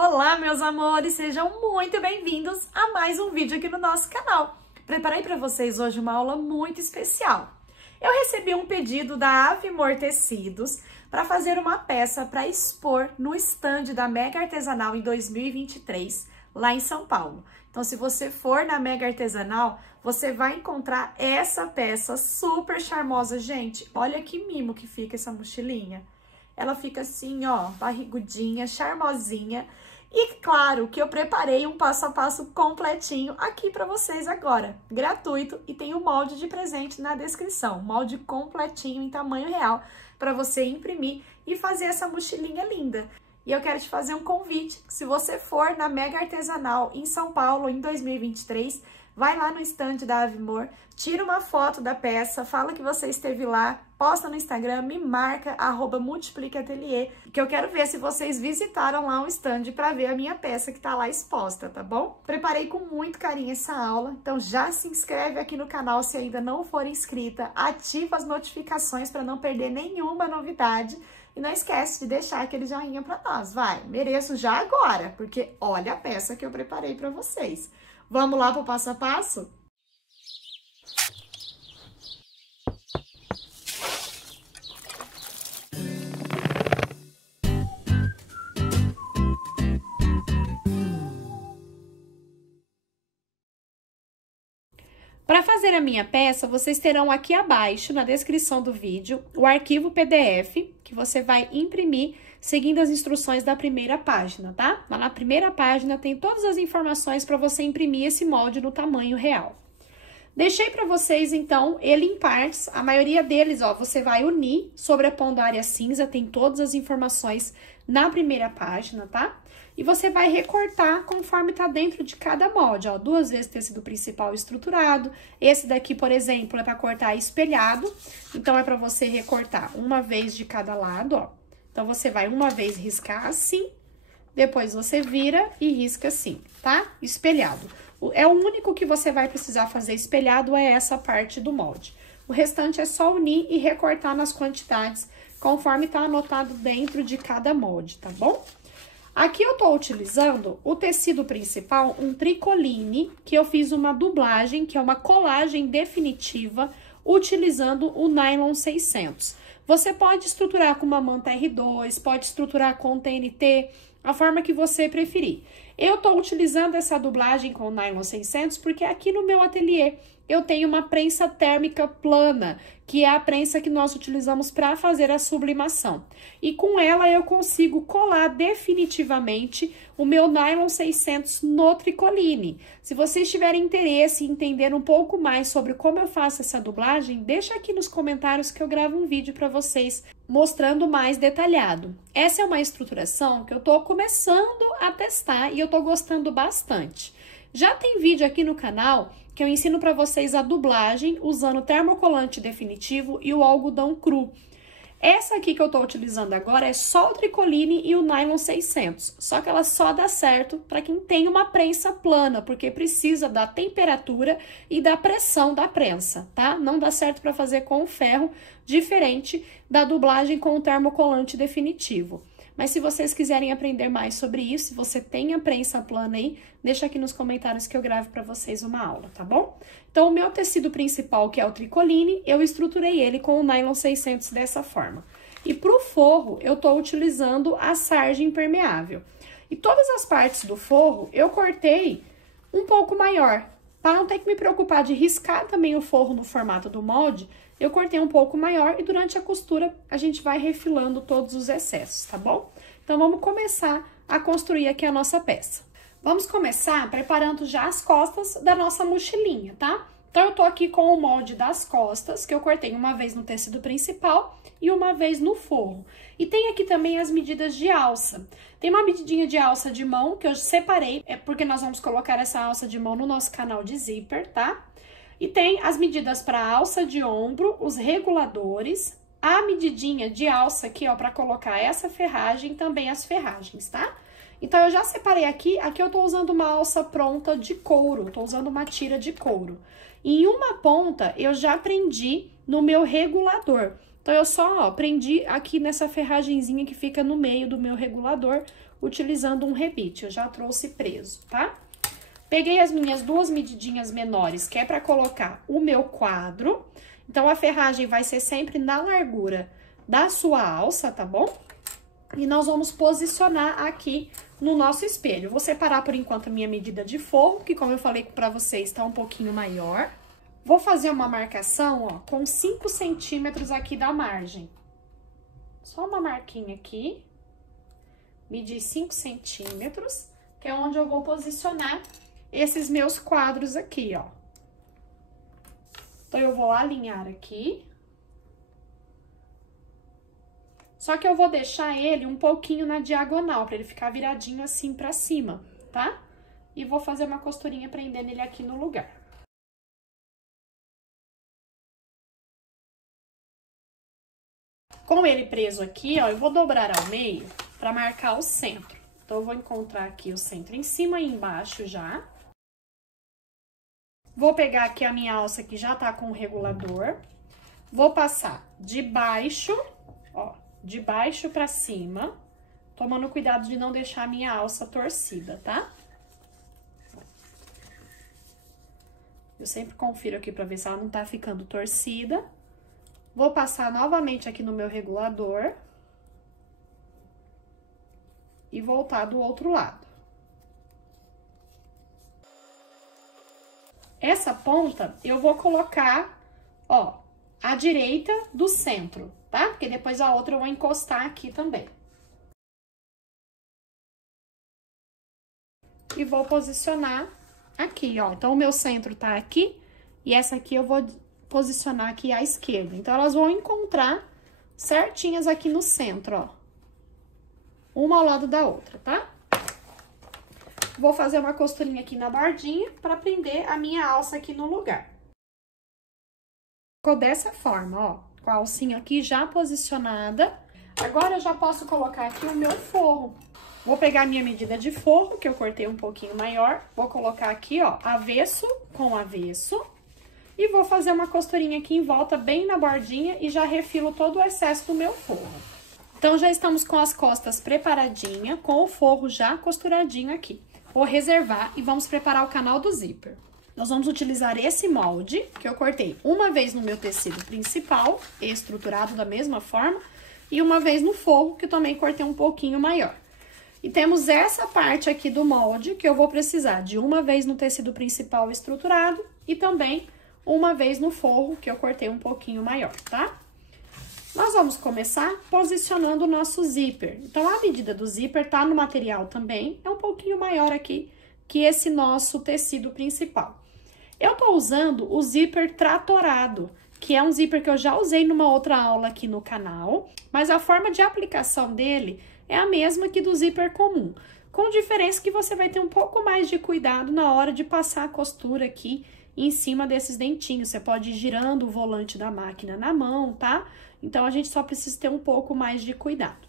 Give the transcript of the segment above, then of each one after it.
Olá, meus amores, sejam muito bem-vindos a mais um vídeo aqui no nosso canal. Preparei para vocês hoje uma aula muito especial. Eu recebi um pedido da Avimor Tecidos para fazer uma peça para expor no stand da Mega Artesanal em 2023, lá em São Paulo. Então, se você for na Mega Artesanal, você vai encontrar essa peça super charmosa. Gente, olha que mimo que fica essa mochilinha. Ela fica assim, ó, barrigudinha, charmosinha. E claro que eu preparei um passo a passo completinho aqui para vocês agora, gratuito, e tem o molde de presente na descrição, molde completinho em tamanho real para você imprimir e fazer essa mochilinha linda. E eu quero te fazer um convite, se você for na Mega Artesanal em São Paulo em 2023, vai lá no stand da Avimor, tira uma foto da peça, fala que você esteve lá, posta no Instagram, me marca, @multipliqueatelier, que eu quero ver se vocês visitaram lá o stand para ver a minha peça que tá lá exposta, tá bom? Preparei com muito carinho essa aula, então já se inscreve aqui no canal se ainda não for inscrita, ativa as notificações para não perder nenhuma novidade e não esquece de deixar aquele joinha para nós, vai, mereço já agora, porque olha a peça que eu preparei para vocês. Vamos lá para o passo a passo? Para fazer a minha peça, vocês terão aqui abaixo, na descrição do vídeo, o arquivo PDF, que você vai imprimir seguindo as instruções da primeira página, tá? Lá na primeira página tem todas as informações para você imprimir esse molde no tamanho real. Deixei para vocês, então, ele em partes, a maioria deles, ó, você vai unir, sobrepondo a área cinza, tem todas as informações na primeira página, tá? E você vai recortar conforme tá dentro de cada molde, ó, 2 vezes tecido principal estruturado. Esse daqui, por exemplo, é para cortar espelhado, então é para você recortar uma vez de cada lado, ó. Então, você vai uma vez riscar assim, depois você vira e risca assim, tá? Espelhado. É o único que você vai precisar fazer espelhado, é essa parte do molde. O restante é só unir e recortar nas quantidades, conforme tá anotado dentro de cada molde, tá bom? Aqui eu tô utilizando o tecido principal, um tricoline, que eu fiz uma dublagem, que é uma colagem definitiva, utilizando o nylon 600. Você pode estruturar com uma manta R2, pode estruturar com TNT, a forma que você preferir. Eu tô utilizando essa dublagem com o nylon 600 porque aqui no meu ateliê eu tenho uma prensa térmica plana, que é a prensa que nós utilizamos para fazer a sublimação. E com ela eu consigo colar definitivamente o meu nylon 600 no tricoline. Se vocês tiverem interesse em entender um pouco mais sobre como eu faço essa dublagem, deixa aqui nos comentários que eu gravo um vídeo para vocês mostrando mais detalhado. Essa é uma estruturação que eu tô começando a testar e eu tô gostando bastante. Já tem vídeo aqui no canal que eu ensino para vocês a dublagem usando o termocolante definitivo e o algodão cru. Essa aqui que eu tô utilizando agora é só o tricoline e o nylon 600, só que ela só dá certo para quem tem uma prensa plana, porque precisa da temperatura e da pressão da prensa, tá? Não dá certo para fazer com o ferro, diferente da dublagem com o termocolante definitivo. Mas se vocês quiserem aprender mais sobre isso, se você tem a prensa plana aí, deixa aqui nos comentários que eu gravo para vocês uma aula, tá bom? Então, o meu tecido principal, que é o tricoline, eu estruturei ele com o nylon 600 dessa forma. E pro forro, eu tô utilizando a sarja impermeável. E todas as partes do forro, eu cortei um pouco maior. Para não ter que me preocupar de riscar também o forro no formato do molde, eu cortei um pouco maior e durante a costura a gente vai refilando todos os excessos, tá bom? Então, vamos começar a construir aqui a nossa peça. Vamos começar preparando já as costas da nossa mochilinha, tá? Então, eu tô aqui com o molde das costas, que eu cortei uma vez no tecido principal e uma vez no forro. E tem aqui também as medidas de alça. Tem uma medidinha de alça de mão que eu separei, é porque nós vamos colocar essa alça de mão no nosso canal de zíper, tá? E tem as medidas para alça de ombro, os reguladores, a medidinha de alça aqui, ó, para colocar essa ferragem, também as ferragens, tá? Então, eu já separei aqui eu tô usando uma alça pronta de couro, tô usando uma tira de couro. E em uma ponta, eu já prendi no meu regulador. Então, eu só, ó, prendi aqui nessa ferragenzinha que fica no meio do meu regulador utilizando um rebite, eu já trouxe preso, tá? Peguei as minhas 2 medidinhas menores, que é pra colocar o meu quadro. Então, a ferragem vai ser sempre na largura da sua alça, tá bom? E nós vamos posicionar aqui no nosso espelho. Vou separar, por enquanto, a minha medida de forro, que, como eu falei pra vocês, tá um pouquinho maior. Vou fazer uma marcação, ó, com 5 centímetros aqui da margem. Só uma marquinha aqui. Medir 5 centímetros, que é onde eu vou posicionar esses meus quadros aqui, ó. Então, eu vou alinhar aqui. Só que eu vou deixar ele um pouquinho na diagonal, pra ele ficar viradinho assim pra cima, tá? E vou fazer uma costurinha prendendo ele aqui no lugar. Com ele preso aqui, ó, eu vou dobrar ao meio pra marcar o centro. Então, eu vou encontrar aqui o centro em cima e embaixo já. Vou pegar aqui a minha alça que já tá com o regulador. Vou passar de baixo, ó, de baixo pra cima, tomando cuidado de não deixar a minha alça torcida, tá? Eu sempre confiro aqui pra ver se ela não tá ficando torcida. Vou passar novamente aqui no meu regulador. E voltar do outro lado. Essa ponta, eu vou colocar, ó, à direita do centro, tá? Porque depois a outra eu vou encostar aqui também. E vou posicionar aqui, ó. Então, o meu centro tá aqui e essa aqui eu vou posicionar aqui à esquerda. Então, elas vão encontrar certinhas aqui no centro, ó. Uma ao lado da outra, tá? Vou fazer uma costurinha aqui na bordinha pra prender a minha alça aqui no lugar. Ficou dessa forma, ó, com a alcinha aqui já posicionada. Agora, eu já posso colocar aqui o meu forro. Vou pegar a minha medida de forro, que eu cortei um pouquinho maior. Vou colocar aqui, ó, avesso com avesso. E vou fazer uma costurinha aqui em volta, bem na bordinha, e já refilo todo o excesso do meu forro. Então, já estamos com as costas preparadinhas, com o forro já costuradinho aqui. Vou reservar e vamos preparar o canal do zíper. Nós vamos utilizar esse molde, que eu cortei uma vez no meu tecido principal, estruturado da mesma forma, e uma vez no forro, que eu também cortei um pouquinho maior. E temos essa parte aqui do molde, que eu vou precisar de uma vez no tecido principal estruturado, e também uma vez no forro, que eu cortei um pouquinho maior, tá? Nós vamos começar posicionando o nosso zíper. Então, a medida do zíper tá no material também, é um pouquinho maior aqui que esse nosso tecido principal. Eu tô usando o zíper tratorado, que é um zíper que eu já usei numa outra aula aqui no canal, mas a forma de aplicação dele é a mesma que do zíper comum, com diferença que você vai ter um pouco mais de cuidado na hora de passar a costura aqui em cima desses dentinhos. Você pode ir girando o volante da máquina na mão, tá? Então, a gente só precisa ter um pouco mais de cuidado.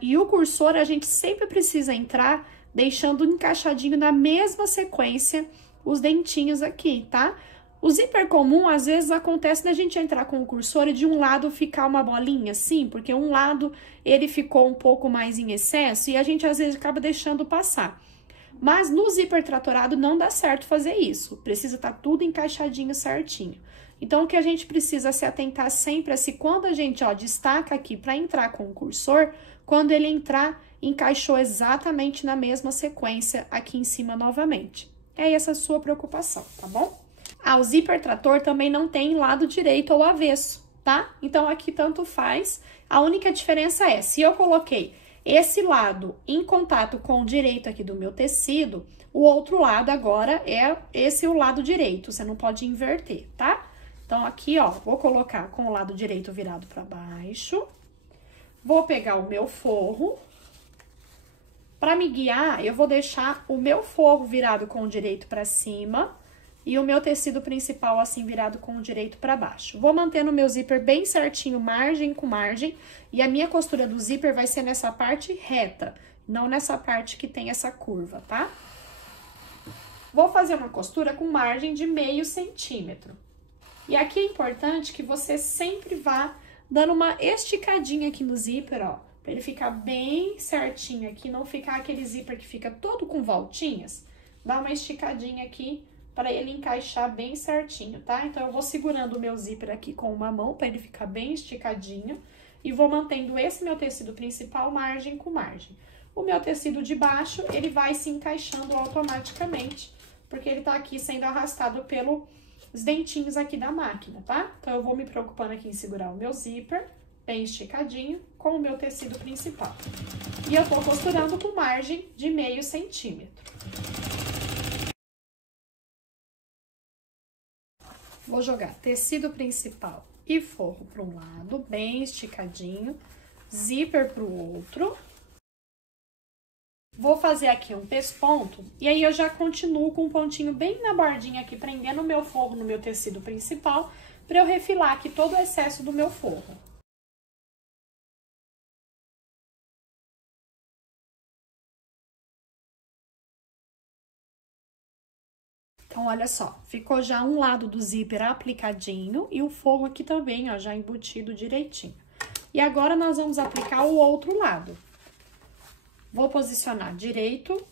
E o cursor, a gente sempre precisa entrar deixando encaixadinho na mesma sequência os dentinhos aqui, tá? O zíper comum, às vezes, acontece da gente entrar com o cursor e de um lado ficar uma bolinha assim, porque um lado ele ficou um pouco mais em excesso e a gente, às vezes, acaba deixando passar. Mas no zíper tratorado não dá certo fazer isso, precisa estar tudo encaixadinho certinho. Então, o que a gente precisa se atentar sempre é se quando a gente, ó, destaca aqui para entrar com o cursor, quando ele entrar, encaixou exatamente na mesma sequência aqui em cima novamente. É essa a sua preocupação, tá bom? Ah, o zíper trator também não tem lado direito ou avesso, tá? Então, aqui tanto faz. A única diferença é, se eu coloquei esse lado em contato com o direito aqui do meu tecido, o outro lado agora é esse o lado direito, você não pode inverter, tá? Então, aqui, ó, vou colocar com o lado direito virado pra baixo. Vou pegar o meu forro. Pra me guiar, eu vou deixar o meu forro virado com o direito pra cima e o meu tecido principal assim virado com o direito pra baixo. Vou manter no meu zíper bem certinho, margem com margem, e a minha costura do zíper vai ser nessa parte reta, não nessa parte que tem essa curva, tá? Vou fazer uma costura com margem de meio centímetro. E aqui é importante que você sempre vá dando uma esticadinha aqui no zíper, ó, Pra ele ficar bem certinho aqui, não ficar aquele zíper que fica todo com voltinhas. Dá uma esticadinha aqui para ele encaixar bem certinho, tá? Então, eu vou segurando o meu zíper aqui com uma mão para ele ficar bem esticadinho e vou mantendo esse meu tecido principal margem com margem. O meu tecido de baixo, ele vai se encaixando automaticamente, porque ele tá aqui sendo arrastado pelos dentinhos aqui da máquina, tá? Então, eu vou me preocupando aqui em segurar o meu zíper bem esticadinho com o meu tecido principal. E eu tô costurando com margem de meio centímetro. Vou jogar tecido principal e forro para um lado, bem esticadinho, zíper para o outro. Vou fazer aqui um pesponto e aí eu já continuo com um pontinho bem na bordinha aqui, prendendo o meu forro no meu tecido principal, para eu refilar aqui todo o excesso do meu forro. Então, olha só, ficou já um lado do zíper aplicadinho e o forro aqui também, ó, já embutido direitinho. E agora, nós vamos aplicar o outro lado. Vou posicionar direito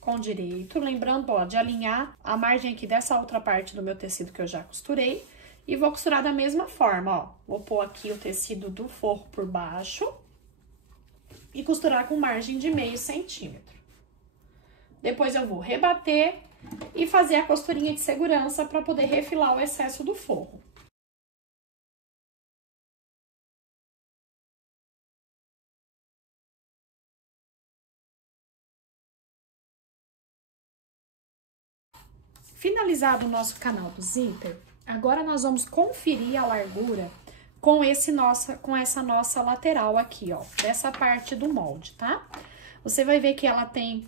com direito, lembrando, ó, de alinhar a margem aqui dessa outra parte do meu tecido que eu já costurei. E vou costurar da mesma forma, ó. Vou pôr aqui o tecido do forro por baixo e costurar com margem de meio centímetro. Depois, eu vou rebater e fazer a costurinha de segurança para poder refilar o excesso do forro. Finalizado o nosso canal do zíper, agora nós vamos conferir a largura com essa nossa lateral aqui, ó, dessa parte do molde, tá? Você vai ver que ela tem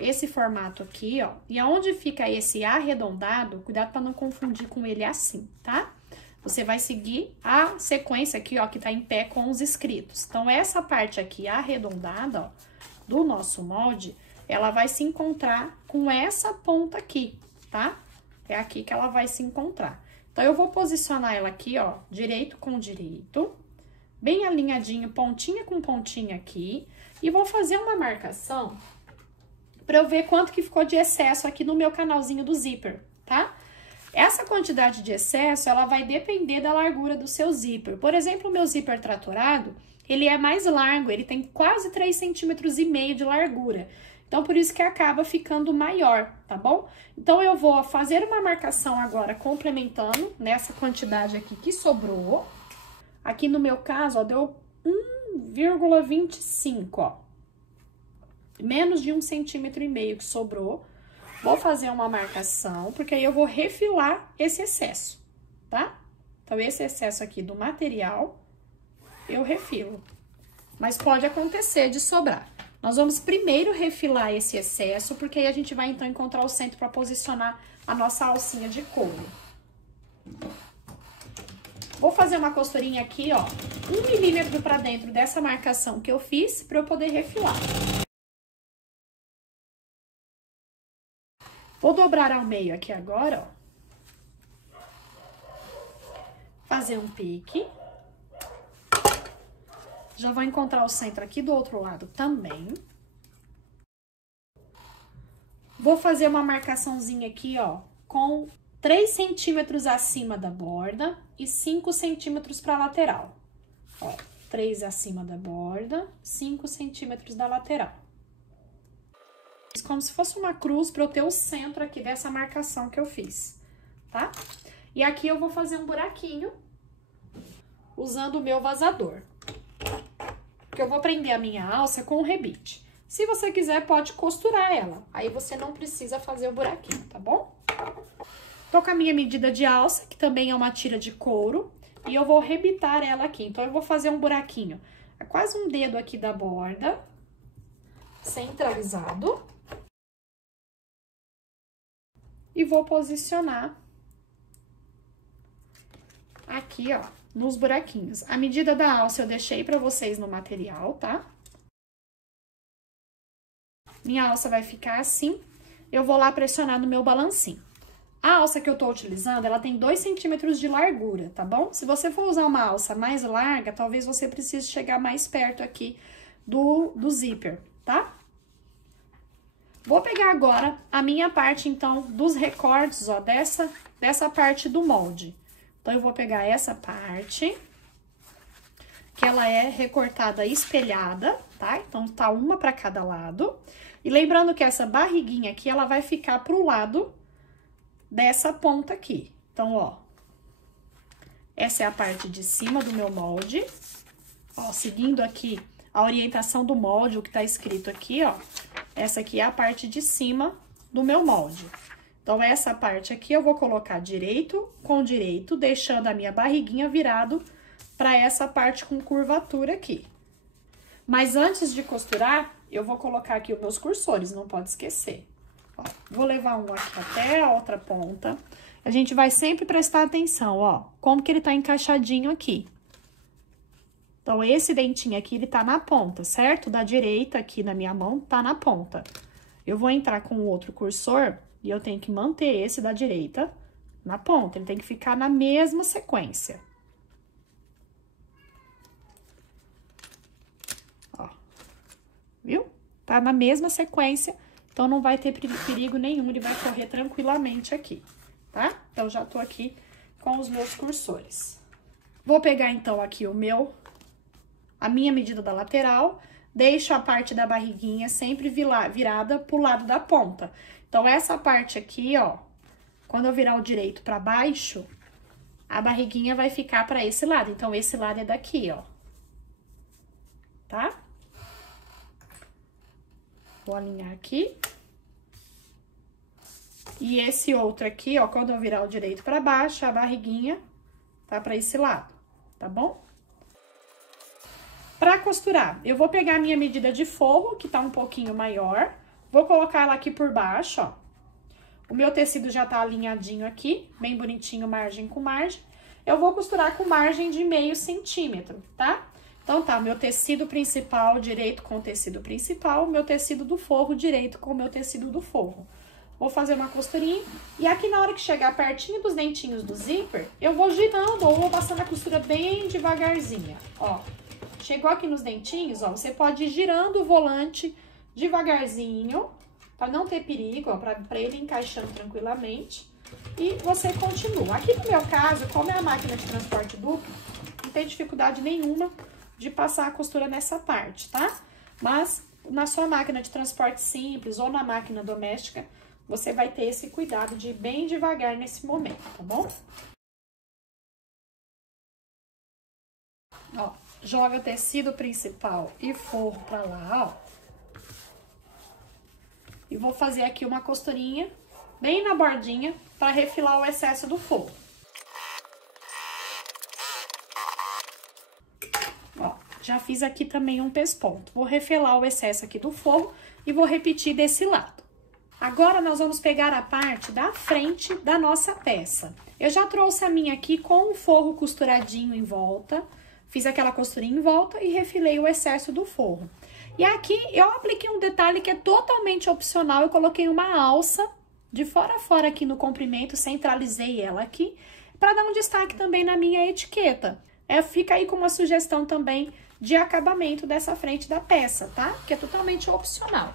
esse formato aqui, ó, e aonde fica esse arredondado, cuidado para não confundir com ele assim, tá? Você vai seguir a sequência aqui, ó, que tá em pé com os escritos. Então, essa parte aqui arredondada, ó, do nosso molde, ela vai se encontrar com essa ponta aqui, tá? É aqui que ela vai se encontrar. Então, eu vou posicionar ela aqui, ó, direito com direito, bem alinhadinho, pontinha com pontinha aqui, e vou fazer uma marcação para eu ver quanto que ficou de excesso aqui no meu canalzinho do zíper, tá? Essa quantidade de excesso, ela vai depender da largura do seu zíper. Por exemplo, o meu zíper tratorado, ele é mais largo, ele tem quase 3,5 cm de largura. Então, por isso que acaba ficando maior, tá bom? Então, eu vou fazer uma marcação agora, complementando nessa quantidade aqui que sobrou. Aqui no meu caso, ó, deu 1,25, ó. Menos de 1,5 cm que sobrou. Vou fazer uma marcação, porque aí eu vou refilar esse excesso, tá? Então, esse excesso aqui do material, eu refilo. Mas pode acontecer de sobrar. Nós vamos primeiro refilar esse excesso, porque aí a gente vai, então, encontrar o centro para posicionar a nossa alcinha de couro. Vou fazer uma costurinha aqui, ó, 1 milímetro para dentro dessa marcação que eu fiz, para eu poder refilar. Vou dobrar ao meio aqui agora, ó. Fazer um pique. Já vou encontrar o centro aqui do outro lado também. Vou fazer uma marcaçãozinha aqui, ó, com 3 centímetros acima da borda e 5 centímetros para lateral. Ó, 3 acima da borda, 5 centímetros da lateral. Como se fosse uma cruz para eu ter o centro aqui dessa marcação que eu fiz, tá? E aqui eu vou fazer um buraquinho usando o meu vazador. Porque eu vou prender a minha alça com o rebite. Se você quiser, pode costurar ela. Aí você não precisa fazer o buraquinho, tá bom? Tô com a minha medida de alça, que também é uma tira de couro. E eu vou rebitar ela aqui. Então, eu vou fazer um buraquinho. É quase um dedo aqui da borda. Centralizado. E vou posicionar aqui, ó, nos buraquinhos. A medida da alça eu deixei pra vocês no material, tá? Minha alça vai ficar assim. Eu vou lá pressionar no meu balancinho. A alça que eu tô utilizando, ela tem 2 centímetros de largura, tá bom? Se você for usar uma alça mais larga, talvez você precise chegar mais perto aqui do zíper, tá? Vou pegar agora a minha parte, então, dos recortes, ó, dessa parte do molde. Então, eu vou pegar essa parte, que ela é recortada espelhada, tá? Então, tá uma pra cada lado. E lembrando que essa barriguinha aqui, ela vai ficar pro lado dessa ponta aqui. Então, ó, essa é a parte de cima do meu molde. Ó, seguindo aqui a orientação do molde, o que tá escrito aqui, ó. Essa aqui é a parte de cima do meu molde. Então, essa parte aqui eu vou colocar direito com direito, deixando a minha barriguinha virado para essa parte com curvatura aqui. Mas antes de costurar, eu vou colocar aqui os meus cursores, não pode esquecer. Ó, vou levar um aqui até a outra ponta. A gente vai sempre prestar atenção, ó, como que ele tá encaixadinho aqui. Então, esse dentinho aqui, ele tá na ponta, certo? Da direita aqui na minha mão, tá na ponta. Eu vou entrar com o outro cursor e eu tenho que manter esse da direita na ponta. Ele tem que ficar na mesma sequência. Ó, viu? Tá na mesma sequência, então não vai ter perigo nenhum, ele vai correr tranquilamente aqui, tá? Então, já tô aqui com os meus cursores. Vou pegar, então, aqui a minha medida da lateral, deixo a parte da barriguinha sempre virada pro lado da ponta. Então, essa parte aqui, ó, quando eu virar o direito pra baixo, a barriguinha vai ficar pra esse lado. Então, esse lado é daqui, ó. Tá? Vou alinhar aqui. E esse outro aqui, ó, quando eu virar o direito pra baixo, a barriguinha tá pra esse lado, tá bom? Pra costurar, eu vou pegar a minha medida de forro, que tá um pouquinho maior, vou colocar ela aqui por baixo, ó. O meu tecido já tá alinhadinho aqui, bem bonitinho, margem com margem. Eu vou costurar com margem de meio centímetro, tá? Então, tá, meu tecido principal direito com o tecido principal, meu tecido do forro direito com o meu tecido do forro. Vou fazer uma costurinha e aqui na hora que chegar pertinho dos dentinhos do zíper, eu vou girando ou vou passando a costura bem devagarzinha, ó. Chegou aqui nos dentinhos, ó, você pode ir girando o volante devagarzinho, pra não ter perigo, ó, pra ele encaixando tranquilamente. E você continua. Aqui no meu caso, como é a máquina de transporte duplo, não tem dificuldade nenhuma de passar a costura nessa parte, tá? Mas na sua máquina de transporte simples ou na máquina doméstica, você vai ter esse cuidado de ir bem devagar nesse momento, tá bom? Ó, joga o tecido principal e forro pra lá, ó. E vou fazer aqui uma costurinha bem na bordinha pra refilar o excesso do forro. Ó, já fiz aqui também um pesponto. Vou refilar o excesso aqui do forro e vou repetir desse lado. Agora, nós vamos pegar a parte da frente da nossa peça. Eu já trouxe a minha aqui com o forro costuradinho em volta. Fiz aquela costurinha em volta e refilei o excesso do forro. E aqui, eu apliquei um detalhe que é totalmente opcional. Eu coloquei uma alça de fora a fora aqui no comprimento, centralizei ela aqui, para dar um destaque também na minha etiqueta. Fica aí com uma sugestão também de acabamento dessa frente da peça, tá? Que é totalmente opcional.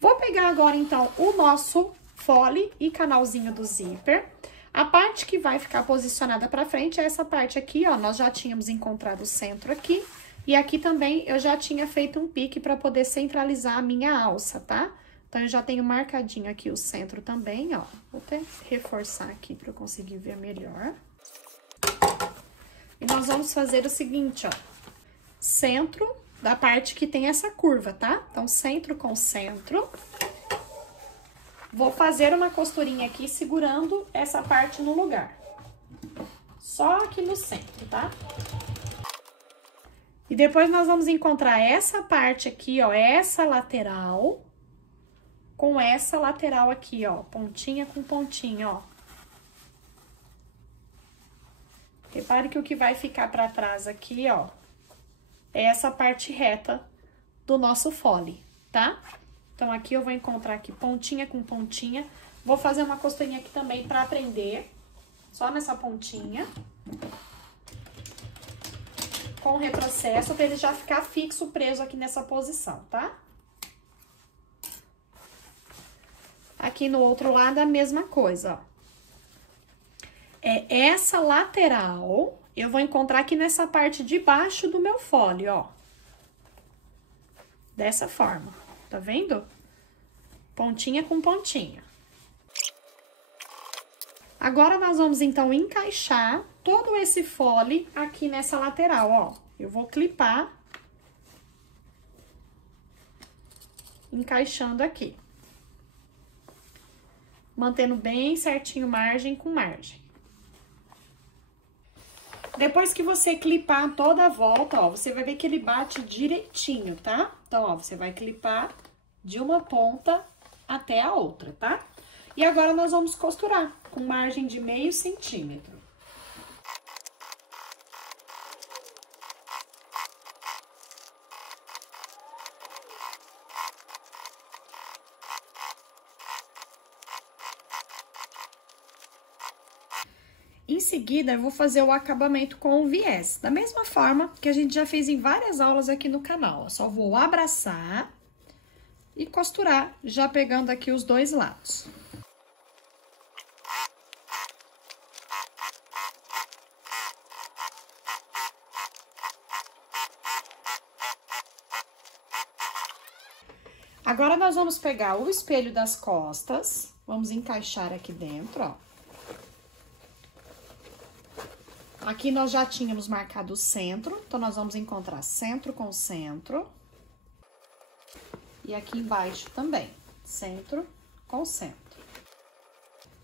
Vou pegar agora, então, o nosso fole e canalzinho do zíper. A parte que vai ficar posicionada pra frente é essa parte aqui, ó. Nós já tínhamos encontrado o centro aqui. E aqui também eu já tinha feito um pique pra poder centralizar a minha alça, tá? Então, eu já tenho marcadinho aqui o centro também, ó. Vou até reforçar aqui pra eu conseguir ver melhor. E nós vamos fazer o seguinte, ó. Centro da parte que tem essa curva, tá? Então, centro com centro. Vou fazer uma costurinha aqui segurando essa parte no lugar. Só aqui no centro, tá? E depois nós vamos encontrar essa parte aqui, ó, essa lateral, com essa lateral aqui, ó, pontinha com pontinha, ó. Repare que o que vai ficar pra trás aqui, ó, é essa parte reta do nosso fole, tá? Então, aqui eu vou encontrar aqui pontinha com pontinha. Vou fazer uma costurinha aqui também pra prender, só nessa pontinha. Com retrocesso, pra ele já ficar fixo, preso aqui nessa posição, tá? Aqui no outro lado, a mesma coisa, ó. Essa lateral, eu vou encontrar aqui nessa parte de baixo do meu fole, ó. Dessa forma, tá vendo? Pontinha com pontinha. Agora, nós vamos, então, encaixar todo esse fole aqui nessa lateral, ó. Eu vou clipar, encaixando aqui. Mantendo bem certinho margem com margem. Depois que você clipar toda a volta, ó, você vai ver que ele bate direitinho, tá? Então, ó, você vai clipar de uma ponta até a outra, tá? E agora, nós vamos costurar com margem de meio centímetro. Em seguida, eu vou fazer o acabamento com o viés, da mesma forma que a gente já fez em várias aulas aqui no canal. Eu só vou abraçar e costurar, já pegando aqui os dois lados. Agora, nós vamos pegar o espelho das costas, vamos encaixar aqui dentro, ó. Aqui nós já tínhamos marcado o centro, então nós vamos encontrar centro com centro. E aqui embaixo também, centro com centro.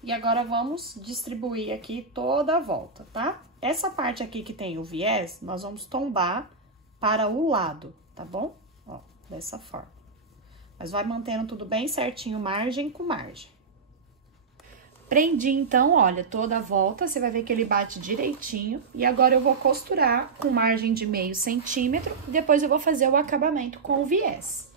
E agora, vamos distribuir aqui toda a volta, tá? Essa parte aqui que tem o viés, nós vamos tombar para o lado, tá bom? Ó, dessa forma. Mas vai mantendo tudo bem certinho, margem com margem. Prendi, então, olha, toda a volta, você vai ver que ele bate direitinho. E agora, eu vou costurar com margem de meio centímetro. Depois, eu vou fazer o acabamento com o viés.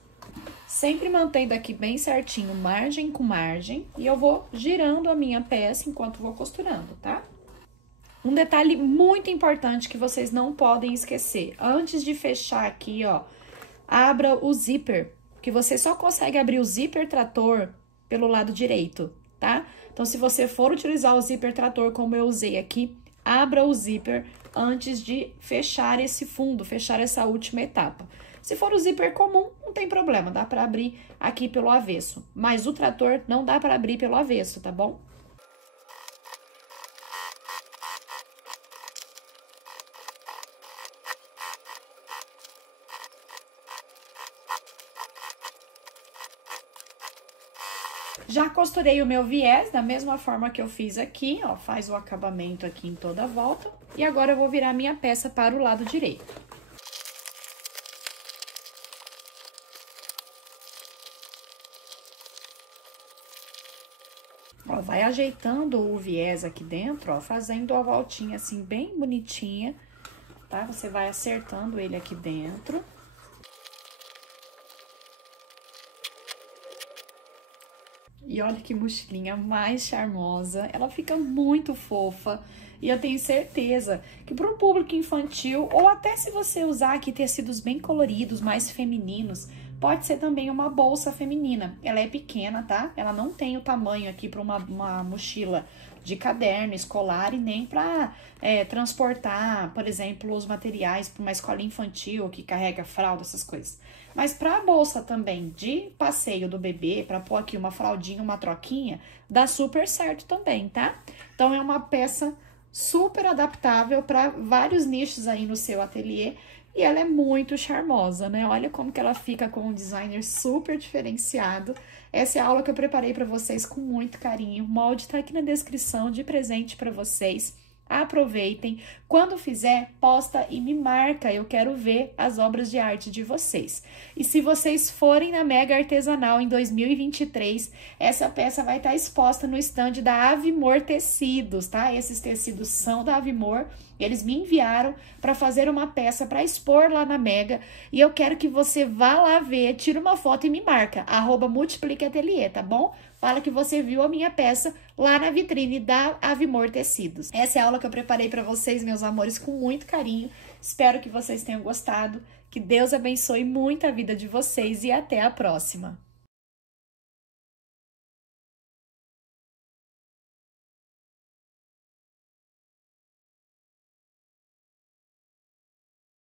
Sempre mantendo aqui bem certinho, margem com margem. E eu vou girando a minha peça enquanto vou costurando, tá? Um detalhe muito importante que vocês não podem esquecer. Antes de fechar aqui, ó, abra o zíper. Que você só consegue abrir o zíper trator pelo lado direito, tá? Então, se você for utilizar o zíper trator como eu usei aqui, abra o zíper antes de fechar esse fundo, fechar essa última etapa. Se for o zíper comum, não tem problema, dá pra abrir aqui pelo avesso. Mas o trator não dá pra abrir pelo avesso, tá bom? Já costurei o meu viés da mesma forma que eu fiz aqui, ó, faz o acabamento aqui em toda a volta. E agora, eu vou virar minha peça para o lado direito. Ó, vai ajeitando o viés aqui dentro, ó, fazendo a voltinha assim, bem bonitinha, tá? Você vai acertando ele aqui dentro. E olha que mochilinha mais charmosa, ela fica muito fofa. E eu tenho certeza que para um público infantil, ou até se você usar aqui tecidos bem coloridos, mais femininos, pode ser também uma bolsa feminina. Ela é pequena, tá? Ela não tem o tamanho aqui para uma mochila de caderno escolar e nem para transportar, por exemplo, os materiais para uma escola infantil que carrega fralda, essas coisas. Mas para a bolsa também de passeio do bebê, para pôr aqui uma fraldinha, uma troquinha, dá super certo também, tá? Então, é uma peça super adaptável para vários nichos aí no seu ateliê. E ela é muito charmosa, né? Olha como que ela fica com um designer super diferenciado. Essa é a aula que eu preparei para vocês com muito carinho. O molde tá aqui na descrição de presente para vocês. Aproveitem. Quando fizer, posta e me marca. Eu quero ver as obras de arte de vocês. E se vocês forem na Mega Artesanal em 2023, essa peça vai estar exposta no stand da Avimor Tecidos, tá? Esses tecidos são da Avimor. Eles me enviaram para fazer uma peça para expor lá na Mega. E eu quero que você vá lá ver, tira uma foto e me marca. @multipliqueatelier, tá bom? Fala que você viu a minha peça lá na vitrine da Avimor Tecidos. Essa é a aula que eu preparei para vocês, meus amores, com muito carinho. Espero que vocês tenham gostado. Que Deus abençoe muito a vida de vocês e até a próxima.